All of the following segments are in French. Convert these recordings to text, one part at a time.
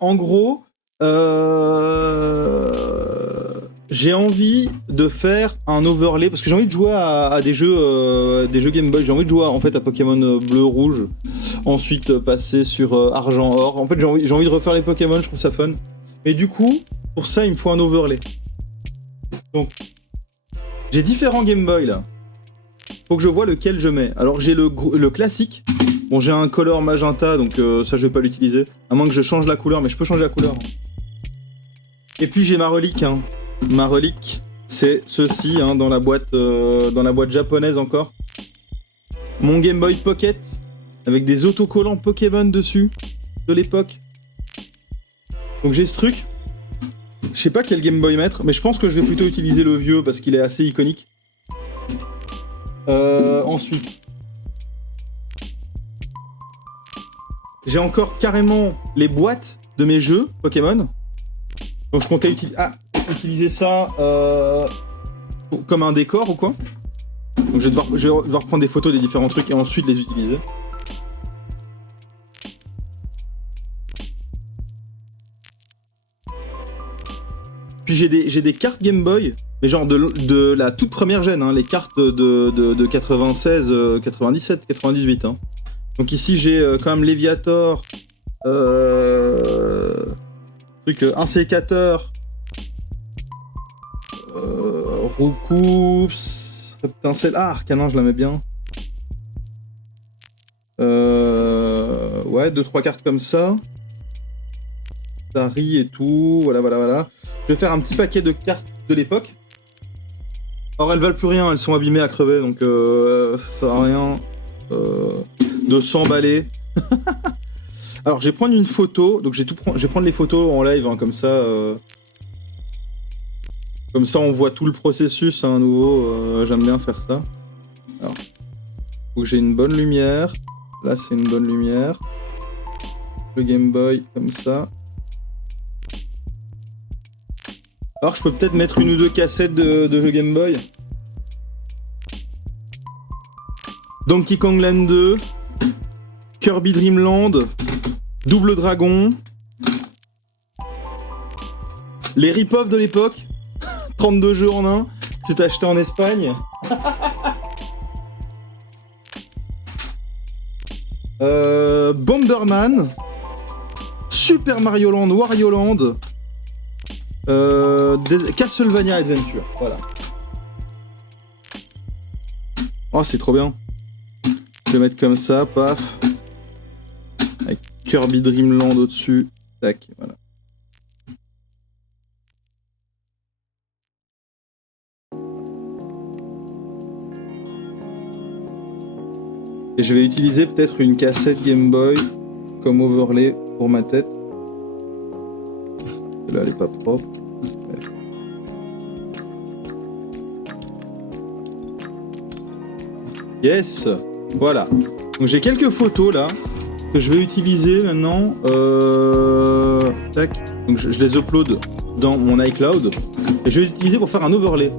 En gros, j'ai envie de faire un overlay parce que j'ai envie de jouer à des jeux Game Boy. J'ai envie de jouer en fait à Pokémon bleu rouge, ensuite passer sur argent or. En fait, j'ai envie de refaire les Pokémon. Je trouve ça fun. Et du coup, pour ça, il me faut un overlay. Donc, j'ai différents Game Boy là. Faut que je vois lequel je mets. Alors j'ai le classique. Bon, j'ai un color magenta, donc ça je vais pas l'utiliser. À moins que je change la couleur, mais je peux changer la couleur. Et puis j'ai ma relique. Hein. Ma relique, c'est ceci, hein, dans la boîte japonaise encore. Mon Game Boy Pocket, avec des autocollants Pokémon dessus, de l'époque. Donc j'ai ce truc. Je sais pas quel Game Boy mettre, mais je pense que je vais plutôt utiliser le vieux parce qu'il est assez iconique. Ensuite, j'ai encore carrément les boîtes de mes jeux Pokémon. Donc je comptais utiliser ça comme un décor ou quoi. Donc je vais devoir prendre des photos des différents trucs et ensuite les utiliser. Puis j'ai des cartes Game Boy, mais genre de la toute première gêne, hein, les cartes de 96, 97, 98. Hein. Donc ici j'ai quand même Léviator, un sécateur, Roucoups, Reptincelle, Arcanin je la mets bien. Ouais, 2-3 cartes comme ça. Tari et tout, voilà. Je vais faire un petit paquet de cartes de l'époque. Or elles valent plus rien, elles sont abîmées à crever, donc ça sert à rien de s'emballer. Alors je vais prendre une photo, donc je vais prendre les photos en live, hein, comme ça on voit tout le processus à nouveau, j'aime bien faire ça. Alors, faut que j'ai une bonne lumière, là c'est une bonne lumière. Le Game Boy comme ça. Alors je peux peut-être mettre une ou deux cassettes de jeux Game Boy. Donkey Kong Land 2, Kirby Dream Land, Double Dragon, les rip-off de l'époque, 32 jeux en un, que t'as acheté en Espagne. Bomberman, Super Mario Land, Wario Land, Castlevania Adventure, voilà. Oh, c'est trop bien. Je vais mettre comme ça, paf. Avec Kirby Dream Land au-dessus. Tac, voilà. Et je vais utiliser peut-être une cassette Game Boy comme overlay pour ma tête. Là, elle est pas propre. Yes, voilà. Donc j'ai quelques photos là que je vais utiliser maintenant. Tac. Donc je les upload dans mon iCloud et je vais les utiliser pour faire un overlay.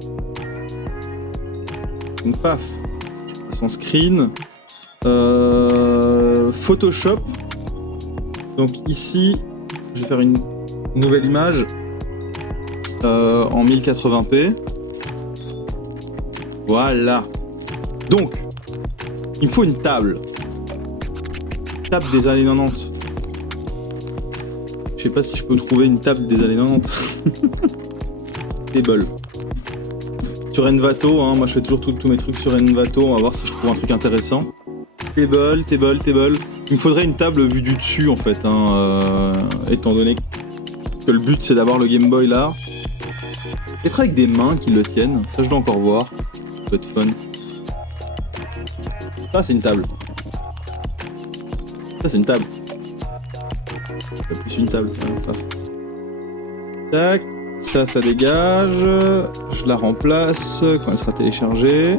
Donc paf, son screen, Photoshop. Donc ici, je vais faire une nouvelle image en 1080p. Voilà. Donc, il me faut une table. Table des années 90. Je sais pas si je peux trouver une table des années 90. Table. Sur Envato, hein, moi je fais toujours tous mes trucs sur Envato. On va voir si je trouve un truc intéressant. Table. Il me faudrait une table vue du dessus en fait, hein, étant donné que le but c'est d'avoir le Game Boy là. Peut-être avec des mains qui le tiennent, ça je dois encore voir. Ça peut être fun. Ça c'est une table. Ça c'est une table. C'est plus une table. Tac. Ça dégage. Je la remplace quand elle sera téléchargée.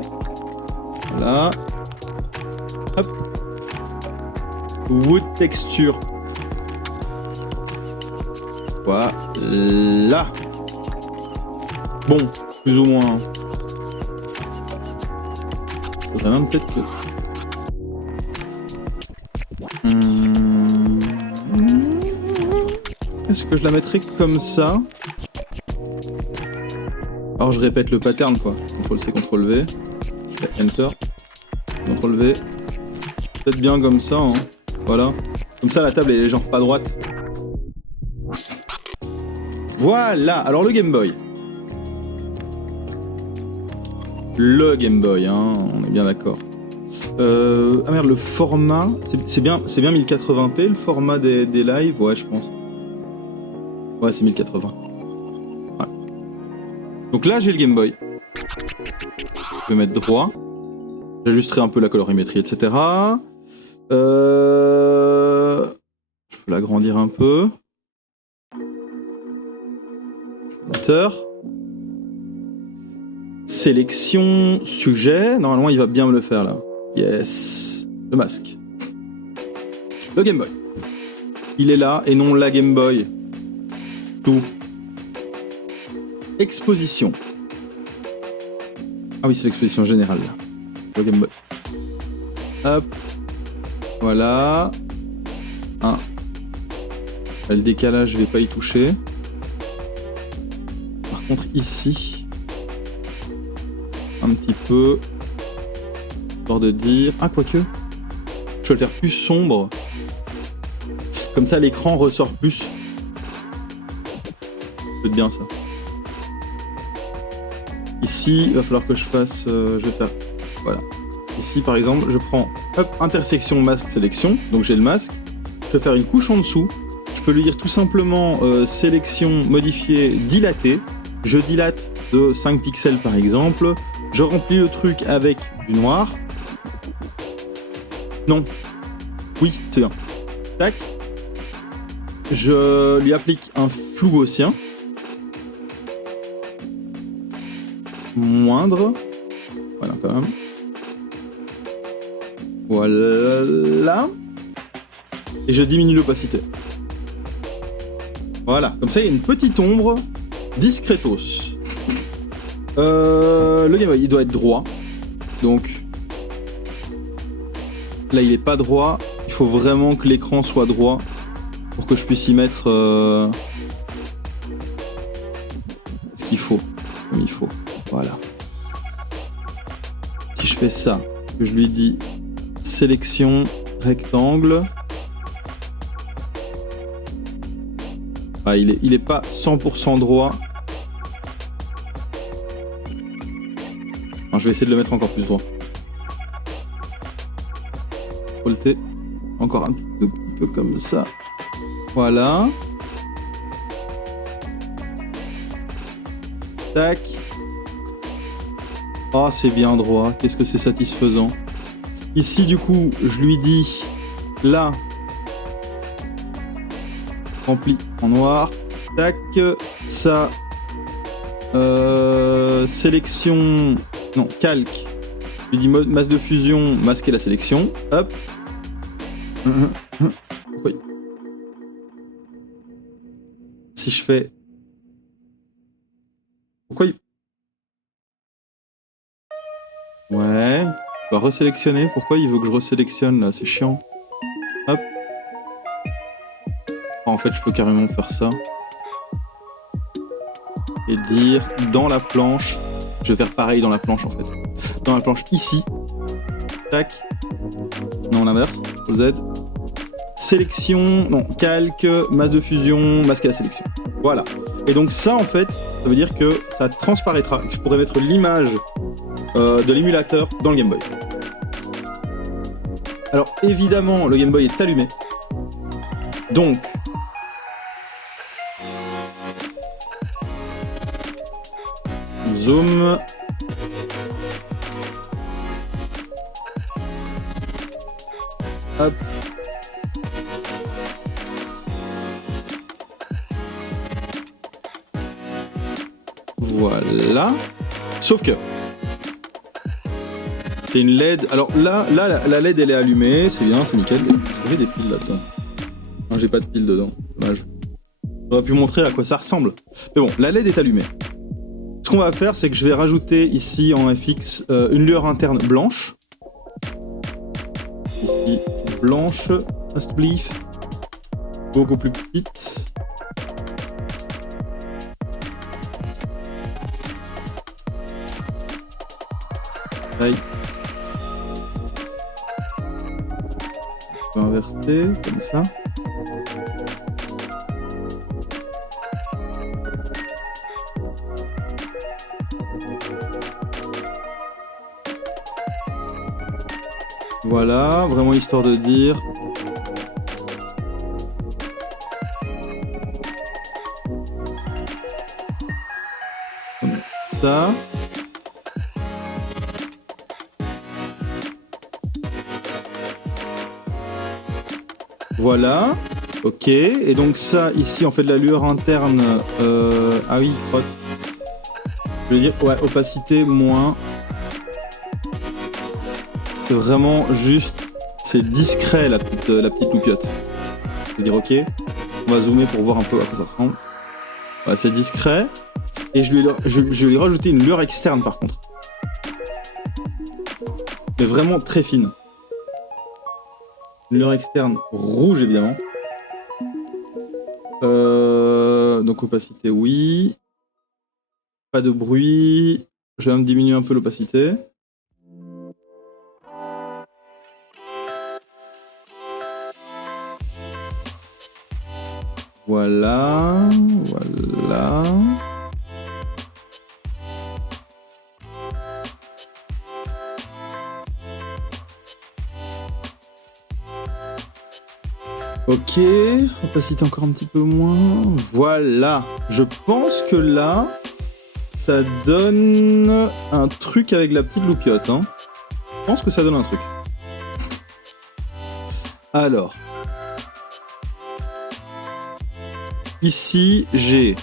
Voilà. Hop. Wood texture. Voilà. Bon, plus ou moins. Faudrait même peut-être que... que je la mettrais comme ça. Alors je répète le pattern quoi. CTRL-C, CTRL-V. Je fais Enter. CTRL-V. Peut-être bien comme ça. Hein. Voilà. Comme ça la table elle est genre pas droite. Voilà. Alors le Game Boy. Le Game Boy, hein, on est bien d'accord. Ah merde, le format, c'est bien 1080p le format des lives, ouais je pense. Ouais c'est 1080. Ouais. Donc là j'ai le Game Boy. Je vais mettre droit. J'ajusterai un peu la colorimétrie, etc. Je peux l'agrandir un peu. Enter. Sélection, sujet. Normalement, il va bien me le faire là. Yes. Le masque. Le Game Boy. Il est là et non la Game Boy. Tout. Exposition. Ah oui, c'est l'exposition générale là. Le Game Boy. Hop. Voilà. Un. Le décalage, je vais pas y toucher. Par contre, ici. Un petit peu. Histoire de dire. Ah, quoique. Je vais le faire plus sombre. Comme ça, l'écran ressort plus. C'est bien ça. Ici, il va falloir que je fasse. Je vais faire. Voilà. Ici, par exemple, je prends. Hop, intersection masque sélection. Donc j'ai le masque. Je peux faire une couche en dessous. Je peux lui dire tout simplement sélection modifier dilater. Je dilate de 5 pixels par exemple. Je remplis le truc avec du noir. Non. Oui, c'est bien. Tac. Je lui applique un flou gaussien. Moindre. Voilà quand même. Voilà. Et je diminue l'opacité. Voilà. Comme ça, il y a une petite ombre discretos. Le Game Boy, il doit être droit. Donc, là, il est pas droit. Il faut vraiment que l'écran soit droit pour que je puisse y mettre ce qu'il faut, comme il faut. Voilà. Si je fais ça, que je lui dis sélection rectangle. Ah, il est pas 100% droit. Je vais essayer de le mettre encore plus droit. CTRL-T. Encore un petit peu comme ça. Voilà. Tac. Oh, c'est bien droit. Qu'est-ce que c'est satisfaisant. Ici, du coup, je lui dis là. Rempli en noir. Tac. Ça. Sélection. Non, calque. Je lui dis masse de fusion, masquer la sélection. Hop. Oui. Si je fais. Pourquoi il. Ouais. On va resélectionner. Pourquoi il veut que je resélectionne là? C'est chiant. Hop. Oh, en fait, je peux carrément faire ça. Et dire dans la planche. Je vais faire pareil dans la planche en fait. Dans la planche ici. Tac. Non, l'inverse. Z. Sélection. Non, calque. Masse de fusion. Masquer la sélection. Voilà. Et donc ça en fait, ça veut dire que ça transparaîtra. Je pourrais mettre l'image de l'émulateur dans le Game Boy. Alors évidemment, le Game Boy est allumé. Donc. Zoom. Hop. Voilà. Sauf que c'est une LED. Alors là, la LED elle est allumée, c'est bien, c'est nickel. J'ai des piles là-dedans. Non, j'ai pas de piles dedans. Dommage. J'aurais pu montrer à quoi ça ressemble. Mais bon, la LED est allumée. Ce qu'on va faire, c'est que je vais rajouter ici en FX une lueur interne blanche. Ici, blanche. Fast Bleef. Beaucoup plus petite. Aïe. Je peux inverser, comme ça. Voilà, vraiment histoire de dire. Comme ça. Voilà, ok. Et donc ça, ici, on fait de la lueur interne. Ah oui, crotte. Je veux dire, ouais, opacité moins. C'est vraiment juste, c'est discret la petite loupiote. Je veux dire, ok, on va zoomer pour voir un peu à quoi ça ressemble. Ouais, c'est discret. Et je lui ai rajouté une lueur externe par contre. Mais vraiment très fine. Une lueur externe rouge évidemment. Donc opacité oui. Pas de bruit. Je vais même diminuer un peu l'opacité. Voilà, voilà. Ok, opacité encore un petit peu moins. Voilà, je pense que là, ça donne un truc avec la petite loupiote. Hein. Je pense que ça donne un truc. Alors. Ici, j'ai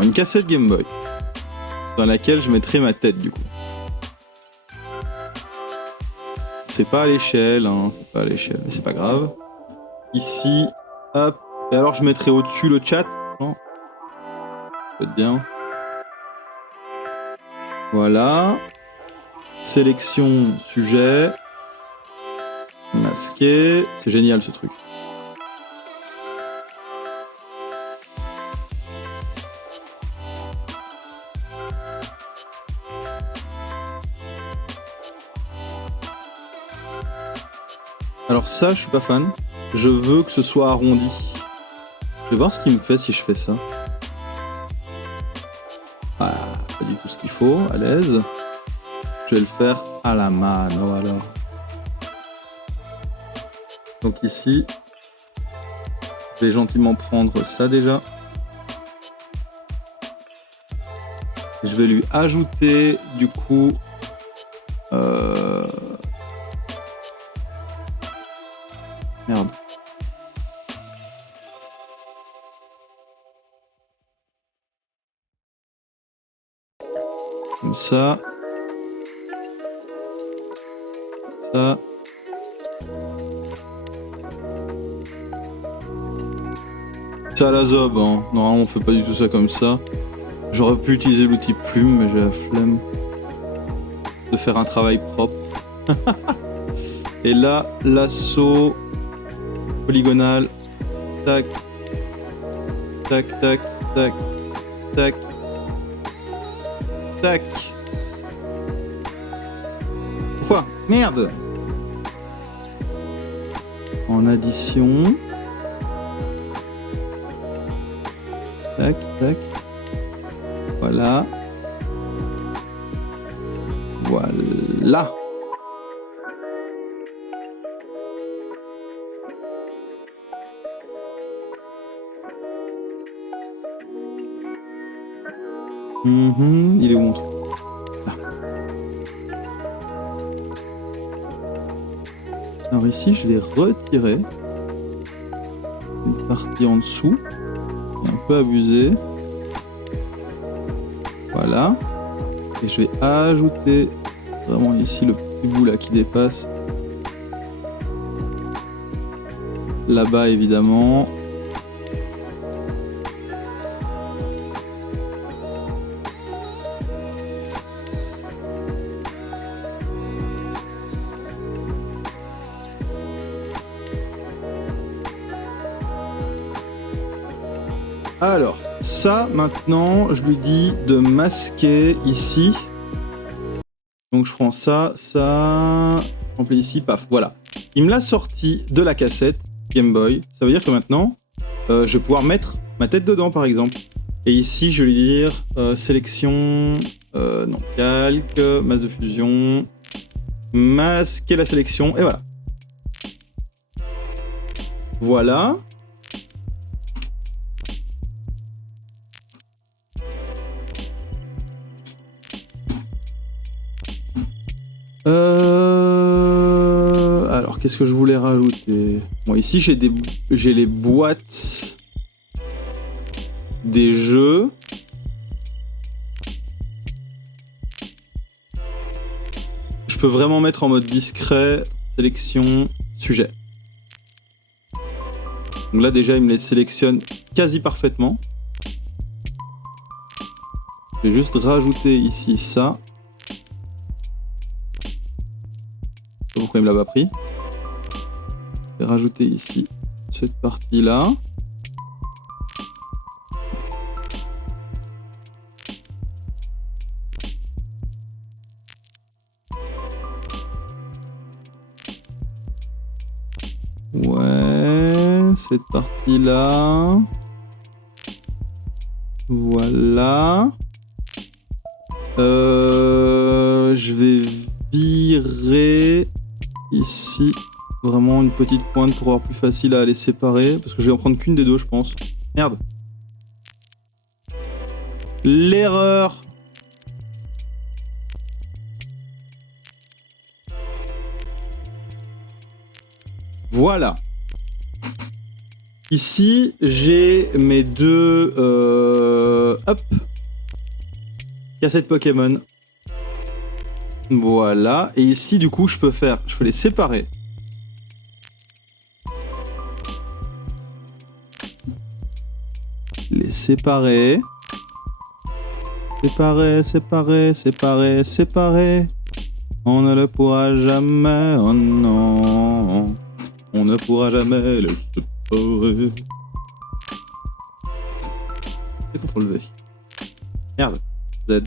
une cassette Game Boy dans laquelle je mettrai ma tête du coup. C'est pas à l'échelle, hein, c'est pas à l'échelle, mais c'est pas grave. Ici, hop, et alors je mettrai au-dessus le chat. Non, peut-être bien. Voilà. Sélection sujet. Masqué. C'est génial ce truc. Alors ça, je suis pas fan. Je veux que ce soit arrondi. Je vais voir ce qu'il me fait si je fais ça. Ah, pas du tout ce qu'il faut, à l'aise. Je vais le faire à la mano alors. Donc ici, je vais gentiment prendre ça déjà. Je vais lui ajouter du coup... Merde. Comme ça. Ça. C'est à la zob, hein. Normalement on fait pas du tout ça comme ça. J'aurais pu utiliser l'outil plume, mais j'ai la flemme de faire un travail propre. Et là, l'assaut polygonal. Tac. Tac, tac, tac. Tac. Tac. Pourquoi? Merde. En addition. Tac, tac. Voilà. Voilà. Il est où mon truc? Là. Alors ici, je vais retirer une partie en dessous. Un peu abusé. Voilà. Et je vais ajouter vraiment ici le petit bout là qui dépasse. Là-bas évidemment. Alors, ça, maintenant, je lui dis de masquer ici Donc je prends ça, ça... Remplis ici, paf, voilà. Il me l'a sorti de la cassette Game Boy. Ça veut dire que maintenant, je vais pouvoir mettre ma tête dedans, par exemple. Et ici, je vais lui dire sélection... non, calque, masse de fusion... Masquer la sélection, et voilà. Voilà. Alors, qu'est-ce que je voulais rajouter? Bon, ici, j'ai les boîtes des jeux. Je peux vraiment mettre en mode discret, sélection, sujet. Donc là, déjà, il me les sélectionne quasi parfaitement. Je vais juste rajouter ici ça. Je sais pas pourquoi il me l'a pas pris. Je vais rajouter ici cette partie-là. Ouais, cette partie-là. Voilà. Je vais virer ici vraiment une petite pointe pour avoir plus facile à les séparer. Parce que je vais en prendre qu'une des deux, je pense. Merde. L'erreur. Voilà. Ici, j'ai mes deux hop, cassettes Pokémon. Voilà. Et ici, du coup, je peux les séparer. Les séparer. Séparer. On ne le pourra jamais. Oh non. On ne pourra jamais le séparer. C'est CTRL V. Merde. Z.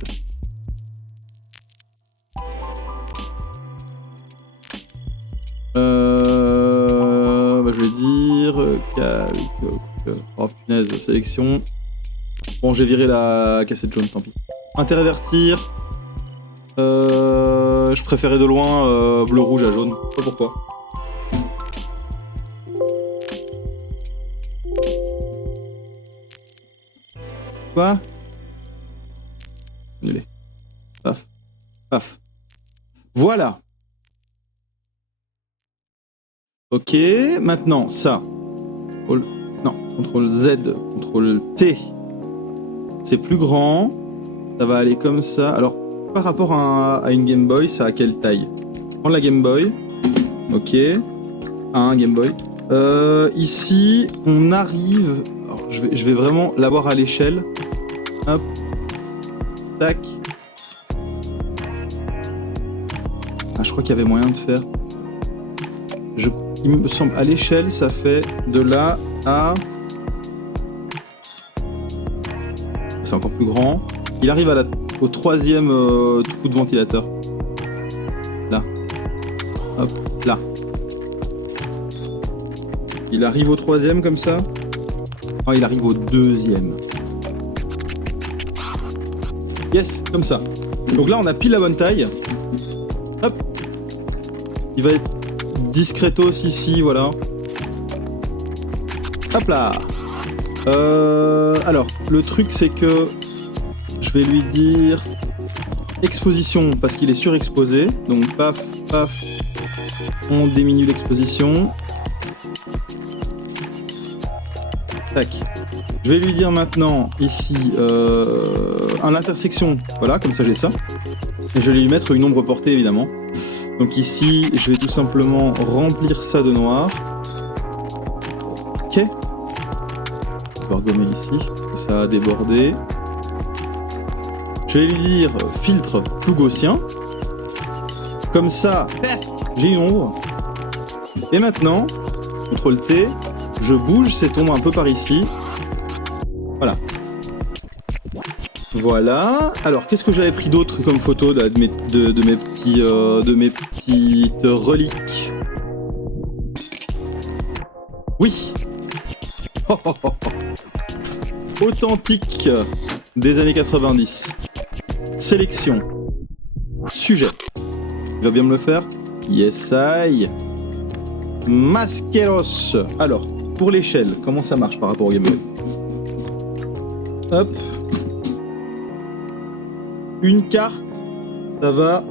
Je vais dire... Oh punaise, sélection. Bon, j'ai viré la cassette jaune, tant pis. Intervertir. Je préférais de loin bleu, rouge à jaune. Je sais pas pourquoi. Quoi? Annulé. Paf. Paf. Voilà. Ok, maintenant ça. Non, CTRL Z, CTRL T. C'est plus grand. Ça va aller comme ça. Alors, par rapport à une Game Boy, ça a quelle taille? Prends la Game Boy. Ok. Un Game Boy. Ici, on arrive... Alors, je vais vraiment l'avoir à l'échelle. Hop. Tac. Ah, je crois qu'il y avait moyen de faire... Il me semble, à l'échelle, ça fait de là à... C'est encore plus grand. Il arrive au troisième trou de ventilateur. Là. Hop, là. Il arrive au troisième comme ça. Oh, il arrive au deuxième. Yes, comme ça. Donc là, on a pile la bonne taille. Hop. Il va être discretos ici, voilà. Hop là. Alors, le truc, c'est que je vais lui dire exposition parce qu'il est surexposé. Donc, paf, paf. On diminue l'exposition. Tac. Je vais lui dire maintenant, ici, à l'intersection. Voilà, comme ça j'ai ça. Et je vais lui mettre une ombre portée, évidemment. Donc ici, je vais tout simplement remplir ça de noir. Ok. Je vais gommer ici, parce que ça a débordé. Je vais lui dire filtre flou gaussien. Comme ça, j'ai une ombre. Et maintenant, CTRL T, je bouge cette ombre un peu par ici. Voilà. Voilà. Alors, qu'est-ce que j'avais pris d'autre comme photo là, de mes petites reliques? Oui. Oh, oh, oh, oh. Authentique des années 90. Sélection. Sujet. Tu vas bien me le faire? Yes, I. Masqueros. Alors, pour l'échelle, comment ça marche par rapport au Game Boy? Hop. Une carte, ça va...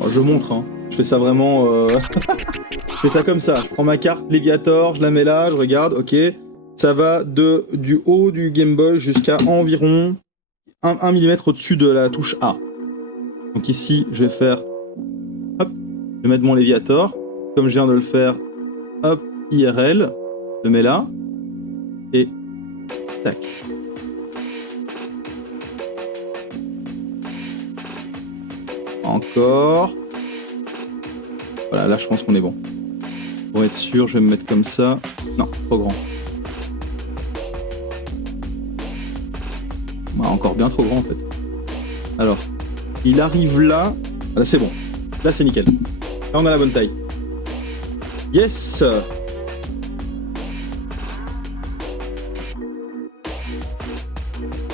Oh, je montre, hein. Je fais ça vraiment... je fais ça comme ça. Je prends ma carte Léviator, je la mets là, je regarde, ok. Ça va du haut du Game Boy jusqu'à environ 1 mm au-dessus de la touche A. Donc ici, je vais faire... Hop, je vais mettre mon Léviator. Comme je viens de le faire, hop, IRL. Je le mets là. Et... tac. Encore. Voilà, là je pense qu'on est bon. Pour être sûr, je vais me mettre comme ça. Non, trop grand. Bah, encore bien trop grand en fait. Alors, il arrive là. Là c'est bon. Là c'est nickel. Là on a la bonne taille. Yes.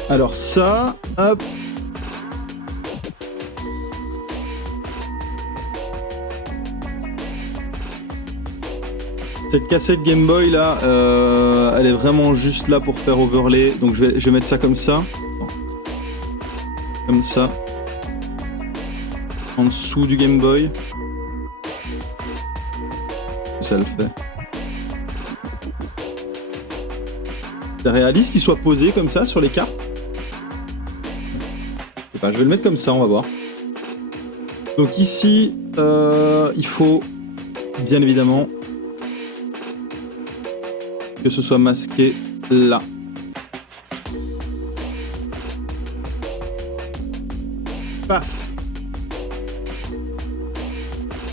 Alors ça, hop. Cette cassette Game Boy là, elle est vraiment juste là pour faire overlay. Donc je vais mettre ça comme ça. Comme ça. En dessous du Game Boy. Ça le fait. C'est réaliste qu'il soit posé comme ça sur les cartes? Je sais pas, je vais le mettre comme ça, on va voir. Donc ici, il faut bien évidemment que ce soit masqué là. Paf.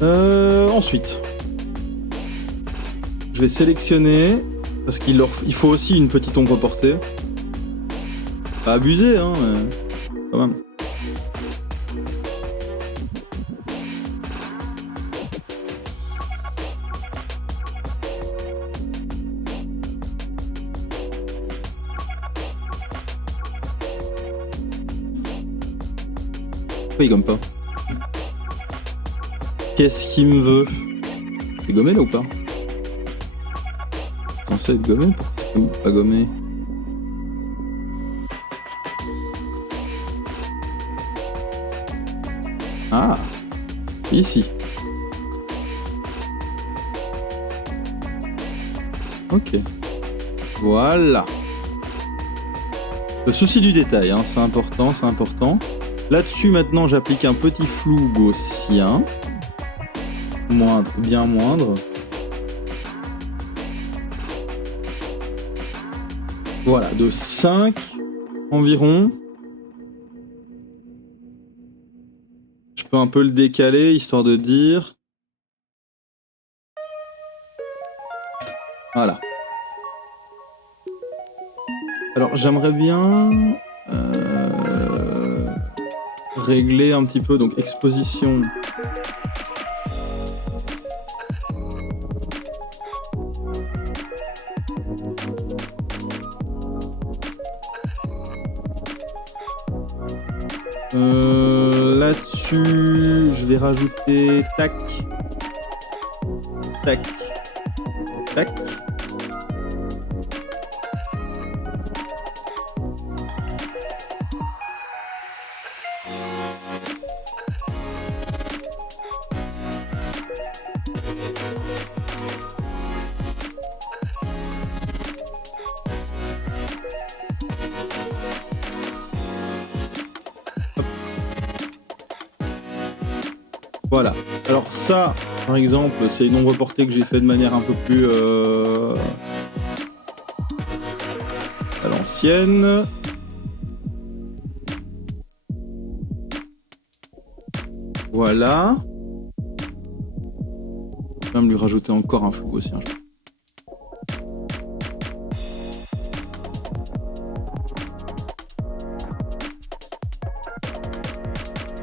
Ensuite, je vais sélectionner parce qu'il faut aussi une petite ombre portée. Pas abuser, hein, mais quand même. Pourquoi il gomme pas? Qu'est-ce qu'il me veut? C'est gommé là ou pas? C'est censé être gommé? Pourquoi c'est pas gommé? Ah! Ici. Ok. Voilà. Le souci du détail, hein, c'est important, c'est important. Là-dessus, maintenant, j'applique un petit flou gaussien. Moindre, bien moindre. Voilà, de 5 environ. Je peux un peu le décaler, histoire de dire. Voilà. Alors, j'aimerais bien... régler un petit peu, donc exposition. Là-dessus, je vais rajouter tac, tac, tac. Voilà. Alors ça, par exemple, c'est une ombre portée que j'ai fait de manière un peu plus à l'ancienne. Voilà. Je vais même lui rajouter encore un flou aussi.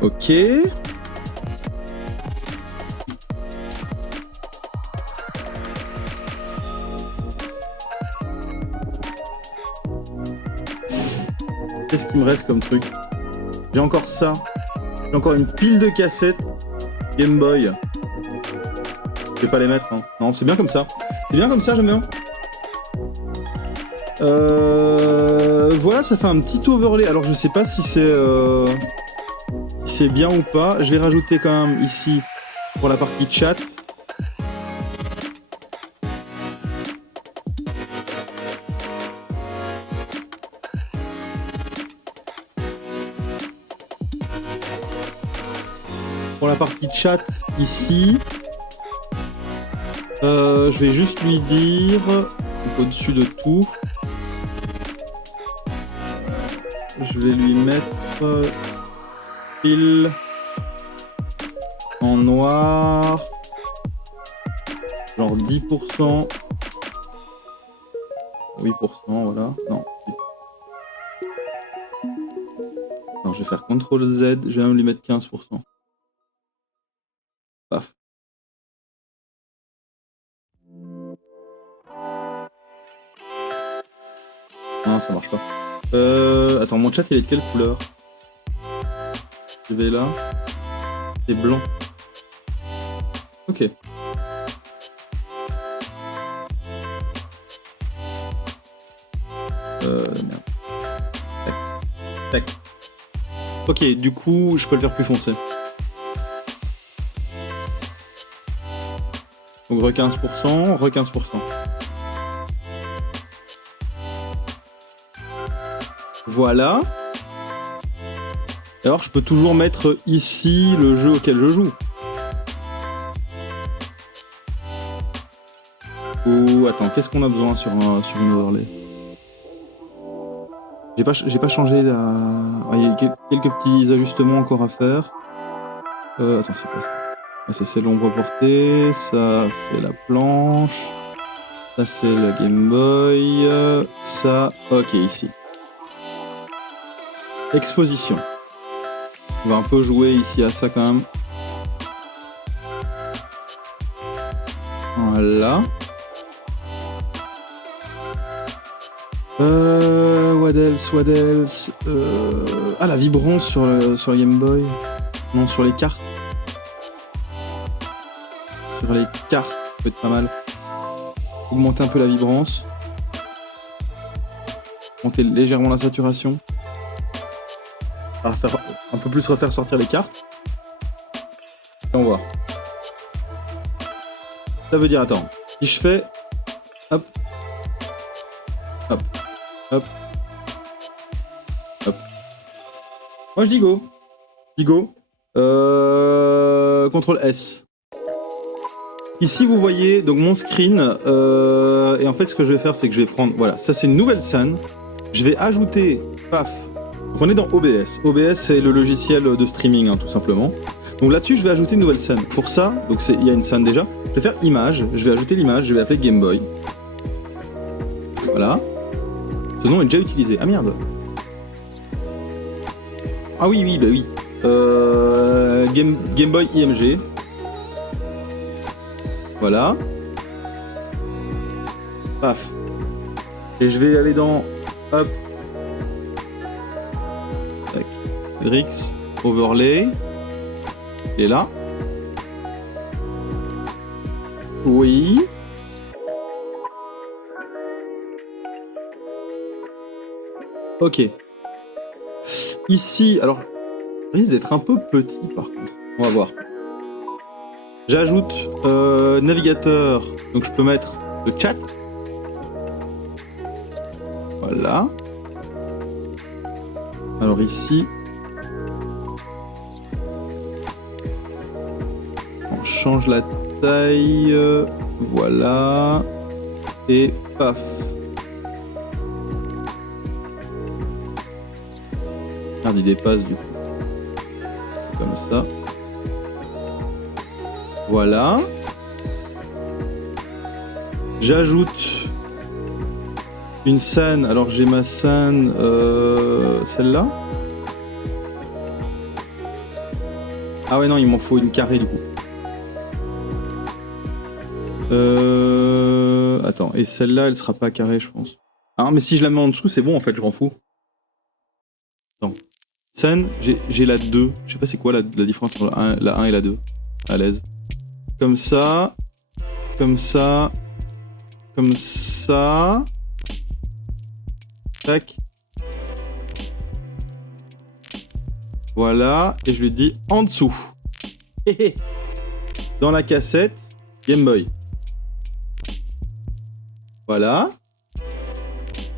Ok. Qu'est-ce qu'il me reste comme truc? J'ai encore ça. J'ai encore une pile de cassettes Game Boy. Je vais pas les mettre, hein. Non, c'est bien comme ça. C'est bien comme ça, j'aime bien. Voilà, ça fait un petit overlay. Alors, je sais pas si c'est bien ou pas. Je vais rajouter quand même ici pour la partie chat. Pour la partie chat ici, je vais juste lui dire au-dessus de tout. Je vais lui mettre pile en noir, genre 10%, 8%, voilà. Non. Non, je vais faire CTRL Z, je vais même lui mettre 15%. Paf. Non, ça marche pas. Attends, mon chat il est de quelle couleur? Je vais là. C'est blanc. Ok. Merde. Tac. Tac. Ok, du coup, je peux le faire plus foncé. Donc re 15%, re 15%. Voilà. Alors je peux toujours mettre ici le jeu auquel je joue. Ou attends, qu'est-ce qu'on a besoin sur une overlay? J'ai pas changé la... Ah, il y a quelques petits ajustements encore à faire. Attends, c'est quoi ça? Ça c'est l'ombre portée, ça c'est la planche, ça c'est le Game Boy, ça... Ok, ici. Exposition. On va un peu jouer ici à ça quand même. Voilà. What else? Ah, la vibrance sur le Game Boy. Non, sur les cartes. Sur les cartes, ça peut être pas mal. Augmenter un peu la vibrance. Monter légèrement la saturation. Faire un peu plus refaire sortir les cartes. Et on voit. Ça veut dire, attends, si je fais... Hop. Hop. Hop. Hop. Moi je dis go. Je dis go. CTRL S. Ici vous voyez donc mon screen. Et en fait ce que je vais faire c'est que je vais prendre... Voilà, ça c'est une nouvelle scène. Je vais ajouter... Paf. Donc on est dans OBS. OBS c'est le logiciel de streaming hein, tout simplement. Donc là-dessus je vais ajouter une nouvelle scène. Pour ça, donc il y a une scène déjà. Je vais faire image, je vais ajouter l'image, je vais l'appeler Game Boy. Voilà. Ce nom est déjà utilisé. Ah merde. Ah oui, bah oui. Game Boy IMG. Voilà. Paf. Et je vais aller dans... Hop. Rix, overlay. Et là. Oui. Ok. Ici, alors, il risque d'être un peu petit par contre. On va voir. J'ajoute navigateur. Donc je peux mettre le chat. Voilà. Alors ici. On change la taille. Voilà. Et paf. Merde, il dépasse du coup. Comme ça. Voilà. J'ajoute une scène. Alors j'ai ma scène, celle-là. Ah ouais, non, il m'en faut une carrée du coup. Attends, et celle-là, elle sera pas carrée, je pense. Ah, mais si je la mets en dessous, c'est bon en fait, je m'en fous. Attends. Scène, j'ai la 2. Je sais pas c'est quoi la différence entre la 1 et la 2. À l'aise. Comme ça. Comme ça. Comme ça. Tac. Voilà. Et je lui dis en dessous. Dans la cassette, Game Boy. Voilà.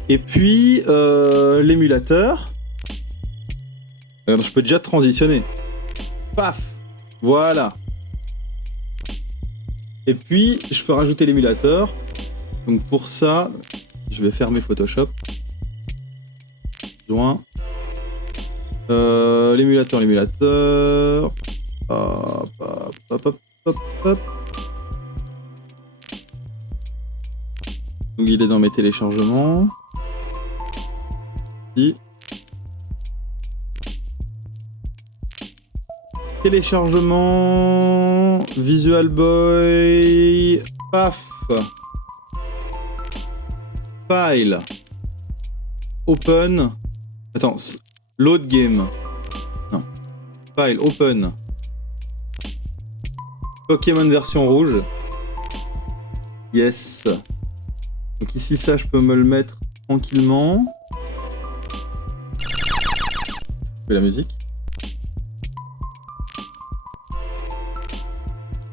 Et puis, l'émulateur. Je peux déjà transitionner. Paf. Voilà. Et puis, je peux rajouter l'émulateur. Donc pour ça, je vais fermer Photoshop. Besoin. L'émulateur. Hop, hop, hop, hop, hop, hop. Donc il est dans mes téléchargements. Ici. Téléchargement. Visual Boy. Paf. File. Open. Attends. Load game. Non. File. Open. Pokémon version rouge. Yes. Donc ici, ça, je peux me le mettre tranquillement. Je fais la musique.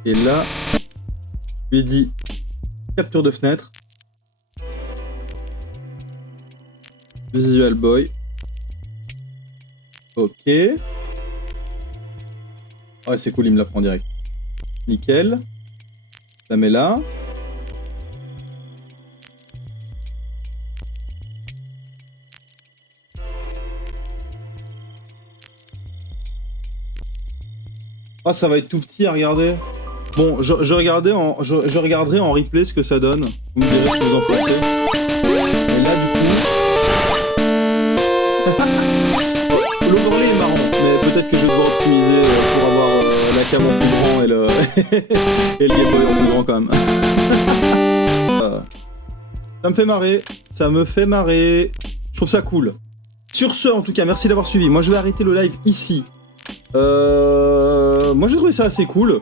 Et là, je lui ai dit capture de fenêtre. Visual Boy. Ok. Ouais, c'est cool, il me la prend direct. Nickel. Je la mets là. Ah, ça va être tout petit à regarder. Bon, je regarderai en replay ce que ça donne. Vous me direz ce que vous en pensez. Et là, du coup... L'overlay est marrant, mais peut-être que je vais devoir optimiser pour avoir la cam en plus grand et le, et le Game Boy en plus grand quand même. Ça me fait marrer. Ça me fait marrer. Je trouve ça cool. Sur ce, en tout cas, merci d'avoir suivi. Moi, je vais arrêter le live ici. Moi j'ai trouvé ça assez cool.